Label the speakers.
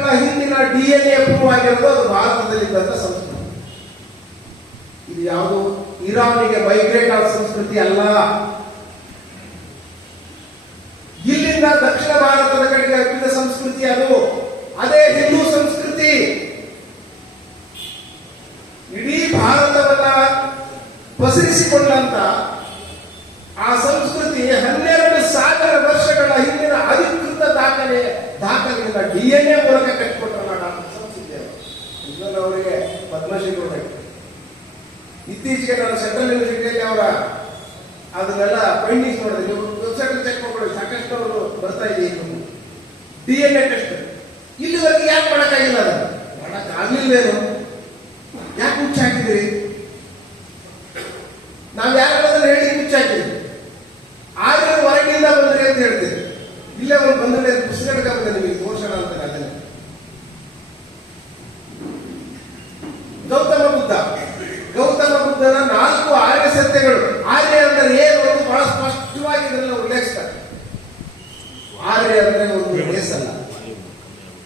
Speaker 1: ಹಿಂದಿನ D N A prove ಆಗಿರೋದು ಅದು ಭಾರತದಲ್ಲಿದ್ದಂತ ಸಂಸ್ಕೃತಿ. ಇದು ಯಾವುದು? ಇರಾನಿಗೆ ಮೈಗ್ರೇಟ್ ಆದ ಸಂಸ್ಕೃತಿ ಅಲ್ಲ. ಇಲ್ಲಿಂದ ದಕ್ಷಿಣ ಭಾರತದ ಕಡೆಗೆ ಹಬ್ಬಿದ ಸಂಸ್ಕೃತಿ ಅದು. ಅದೇ ಹಿಂದೂ ಸಂಸ್ಕೃತಿ. ಇಡೀ ಭಾರತವನ್ನ ಪಸರಿಸಿಕೊಂಡಂತ ಅದರಿಂದ ಡಿ ಎನ್ ಎ ಮೂಲಕ ಕಟ್ಟಿ ಕೊಟ್ಟರು ಸಂಸ್ಥಿದ್ದೇವೆ ಇದನ್ನು ಅವರಿಗೆ ಪದ್ಮಶ್ರೀ ಕೊಡಬೇಕು. ಇತ್ತೀಚೆಗೆ ನಾನು ಸೆಂಟ್ರಲ್ ಯೂನಿವರ್ಸಿಟಿಯಲ್ಲಿ ಅವರ ಅದನ್ನೆಲ್ಲ ಪೆಂಡಿಂಗ್ಸ್ ಮಾಡಿದೆ ನೀವು ವೆಬ್ಸೈಟ್ ಚೆಕ್ ಮಾಡ್ಕೊಳ್ಳಿ, ಸಾಕಷ್ಟು ಅವರು ಬರ್ತಾ ಇದೆಯಾ ಡಿ ಎನ್ ಎ ಟೆಸ್ಟ್ ಇಲ್ಲಿವರೆಗೆ ಯಾಕೆ ಮಾಡೋಕ್ಕಾಗಿಲ್ಲ ಅದನ್ನು ಮಾಡೋಕ್ಕಾಗಲಿಲ್ವೇನು? ಯಾಕೆ ಹುಚ್ಚಾಕಿದ್ರಿ ನಾವು ಯಾರು ಸಂಬಂಧನ ನಾಲ್ಕು ಆರ್ಯ ಸತ್ಯಗಳು. ಆರ್ಯ ಅಂದ್ರೆ ಏನು ಬಹಳ ಸ್ಪಷ್ಟವಾಗಿ ಇದರಲ್ಲಿ ಉಲ್ಲೇಖಿಸ್ತಾರೆ. ಆರ್ಯ ಅಂದ್ರೆ ಒಂದು ಅಲ್ಲ